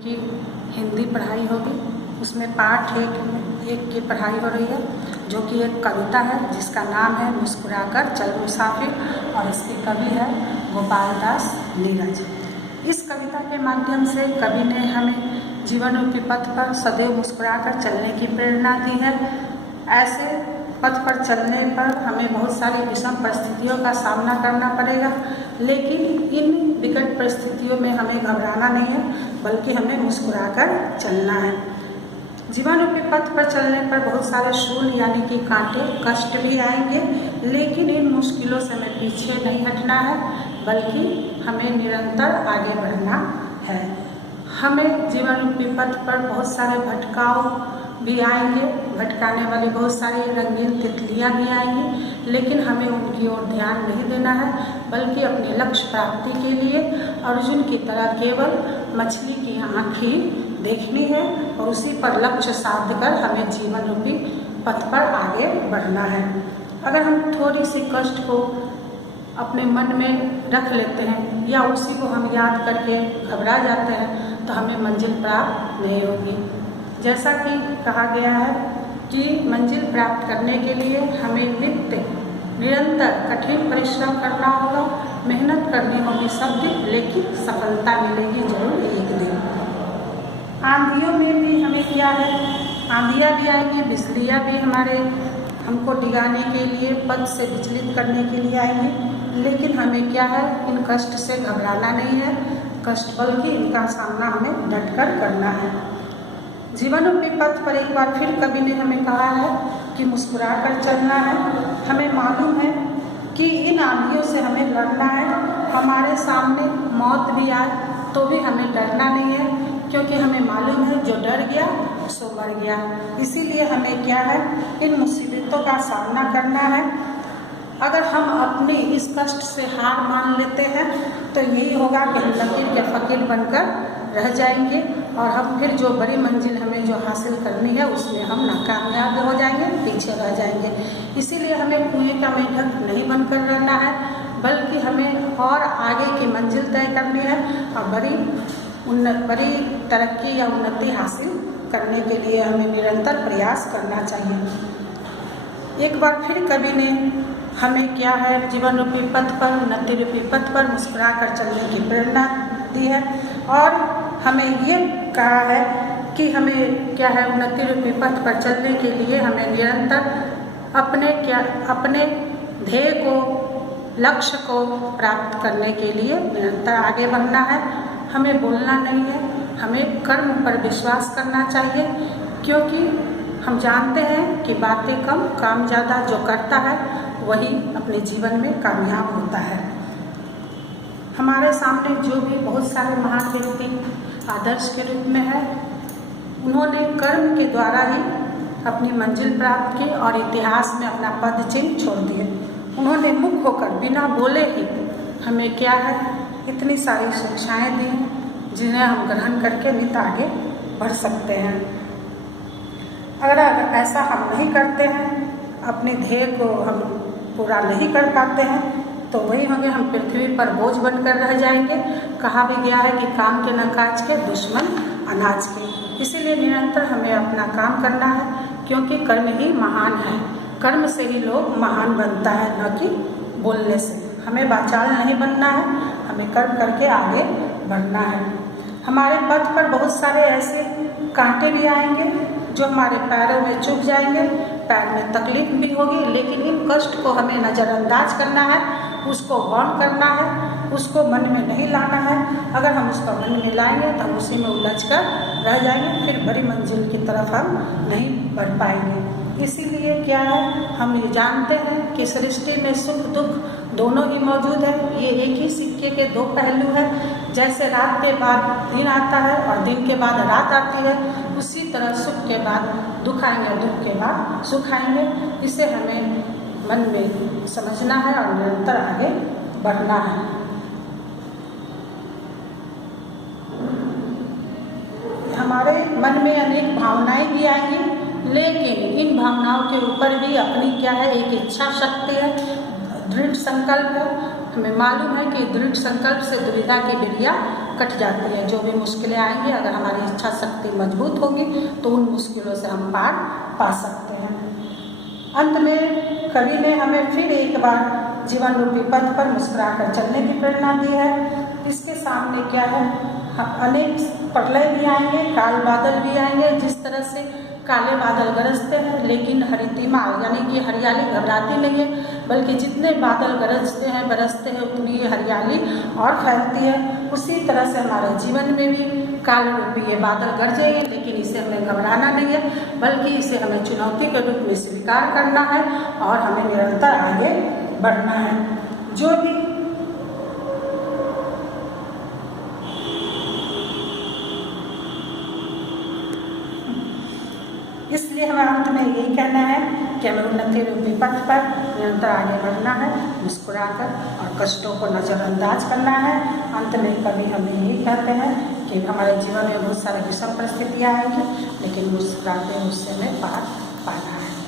की हिंदी पढ़ाई होगी, उसमें पाठ एक की पढ़ाई हो रही है, जो कि एक कविता है जिसका नाम है मुस्कुराकर चल मुसाफिर, और इसके कवि है गोपाल दास नीरज। इस कविता के माध्यम से कवि ने हमें जीवन रूपी पथ पर सदैव मुस्कुराकर चलने की प्रेरणा दी है। ऐसे पथ पर चलने पर हमें बहुत सारी विषम परिस्थितियों का सामना करना पड़ेगा, लेकिन इन विकट परिस्थितियों में हमें घबराना नहीं है, बल्कि हमें मुस्कुराकर चलना है। जीवन रूपी पथ पर चलने पर बहुत सारे शूल यानी कि कांटे कष्ट भी आएंगे, लेकिन इन मुश्किलों से हमें पीछे नहीं हटना है, बल्कि हमें निरंतर आगे बढ़ना है। हमें जीवन रूपी पथ पर बहुत सारे भटकाव भी आएंगे, भटकाने वाली बहुत सारी रंगीन तितलियां भी आएंगी, लेकिन हमें उनकी ओर ध्यान नहीं देना है, बल्कि अपने लक्ष्य प्राप्ति के लिए अर्जुन की तरह केवल मछली की आँखें देखनी है और उसी पर लक्ष्य साध कर हमें जीवन रूपी पथ पर आगे बढ़ना है। अगर हम थोड़ी सी कष्ट को अपने मन में रख लेते हैं या उसी को हम याद करके घबरा जाते हैं, तो हमें मंजिल प्राप्त नहीं होगी। जैसा कि कहा गया है कि मंजिल प्राप्त करने के लिए हमें नित्य निरंतर कठिन परिश्रम करना होगा, मेहनत करनी होगी सब दिन, लेकिन सफलता मिलेगी जरूर एक दिन। आंधियों में भी हमें क्या है, आंधियाँ भी आएंगी, बिजलियाँ भी हमारे हमको डिगाने के लिए, पथ से विचलित करने के लिए आएंगी, लेकिन हमें क्या है, इन कष्ट से घबराना नहीं है, कष्ट बल्कि इनका सामना हमें डटकर करना है। जीवन रूपी पथ पर एक बार फिर कवि ने हमें कहा है कि मुस्कुरा कर चलना है। हमें मालूम है कि इन आंधियों से हमें लड़ना है, हमारे सामने मौत भी आए तो भी हमें डरना नहीं है, क्योंकि हमें मालूम है जो डर गया सो मर गया। इसीलिए हमें क्या है, इन मुसीबतों का सामना करना है। अगर हम अपनी इस कष्ट से हार मान लेते हैं तो यही होगा कि हम लकीर के फकीर बनकर रह जाएंगे, और हम फिर जो बड़ी मंजिल हमें जो हासिल करनी है उसमें हम नाकामयाब हो जाएंगे, पीछे रह जाएंगे। इसीलिए हमें कुएं का मेंढक नहीं बनकर रहना है, बल्कि हमें और आगे की मंजिल तय करनी है और बड़ी तरक्की या उन्नति हासिल करने के लिए हमें निरंतर प्रयास करना चाहिए। एक बार फिर कवि ने हमें क्या है, जीवन रूपी पथ पर, उन्नति रूपी पथ पर मुस्कुरा कर चलने की प्रेरणा दी है, और हमें ये कहा है कि हमें क्या है, उन्नति रूपी पथ पर चलने के लिए हमें निरंतर अपने ध्येय को, लक्ष्य को प्राप्त करने के लिए निरंतर आगे बढ़ना है। हमें बोलना नहीं है, हमें कर्म पर विश्वास करना चाहिए, क्योंकि हम जानते हैं कि बातें कम काम ज़्यादा, जो करता है वही अपने जीवन में कामयाब होता है। हमारे सामने जो भी बहुत सारे महान व्यक्ति आदर्श के रूप में है, उन्होंने कर्म के द्वारा ही अपनी मंजिल प्राप्त की और इतिहास में अपना पद चिन्ह छोड़ दिए। उन्होंने मुख होकर बिना बोले ही हमें क्या है, इतनी सारी शिक्षाएं दी हैं जिन्हें हम ग्रहण करके नित आगे बढ़ सकते हैं। अगर ऐसा हम नहीं करते हैं, अपने ध्येय को हम पूरा नहीं कर पाते हैं, तो वही होंगे, हम पृथ्वी पर बोझ बनकर रह जाएंगे। कहा भी गया है कि काम के न काज के, दुश्मन अनाज के। इसीलिए निरंतर हमें अपना काम करना है, क्योंकि कर्म ही महान है। कर्म से ही लोग महान बनता है, न कि बोलने से। हमें वाचाल नहीं बनना है, हमें कर्म करके आगे बढ़ना है। हमारे पथ पर बहुत सारे ऐसे कांटे भी आएंगे जो हमारे पैरों में चुभ जाएंगे, पैर में तकलीफ भी होगी, लेकिन इन कष्ट को हमें नज़रअंदाज करना है, उसको गौण करना है, उसको मन में नहीं लाना है। अगर हम उसको मन में लाएंगे तो हम उसी में उलझ कर रह जाएंगे, फिर बड़ी मंजिल की तरफ हम नहीं बढ़ पाएंगे। इसीलिए क्या है, हम ये जानते हैं कि सृष्टि में सुख दुख दोनों ही मौजूद है। ये एक ही सिक्के के दो पहलू हैं। जैसे रात के बाद दिन आता है और दिन के बाद रात आती है, उसी तरह सुख के बाद दुख आएंगे, दुख के बाद सुख आएंगे। इसे हमें मन में समझना है और निरंतर आगे बढ़ना है। हमारे मन में अनेक भावनाएं भी आएंगी, लेकिन इन भावनाओं के ऊपर भी अपनी क्या है, एक इच्छा शक्ति है, दृढ़ संकल्प है। हमें मालूम है कि दृढ़ संकल्प से दुविधा की बेड़िया कट जाती है। जो भी मुश्किलें आएंगी, अगर हमारी इच्छा शक्ति मजबूत होगी तो उन मुश्किलों से हम पार पा सकते हैं। अंत में कवि ने हमें फिर एक बार जीवन रूपी पथ पर मुस्कुराकर चलने की प्रेरणा दी है। इसके सामने क्या है, अनेक प्रलय भी आएंगे, काल बादल भी आएंगे। जिस तरह से काले बादल गरजते हैं लेकिन हरितिमा यानी कि हरियाली घबराती नहीं है, बल्कि जितने बादल गरजते हैं बरसते हैं उतनी हरियाली और फैलती है। उसी तरह से हमारे जीवन में भी काल रूपी ये बादल गरजेंगे, लेकिन इसे हमें घबराना नहीं है, बल्कि इसे हमें चुनौती के रूप में स्वीकार करना है और हमें निरंतर आगे बढ़ना है। जो भी इसलिए हमें अंत में यही कहना है कि हमें उन्नति रूपी पथ पर निरंतर आगे बढ़ना है, मुस्कुराकर, और कष्टों को नज़रअंदाज करना है। अंत में कभी हमें यही कहते हैं कि हमारे जीवन में बहुत सारी विषम परिस्थितियाँ आएंगी, लेकिन मुस्कुराते उससे हमें पार पाना है।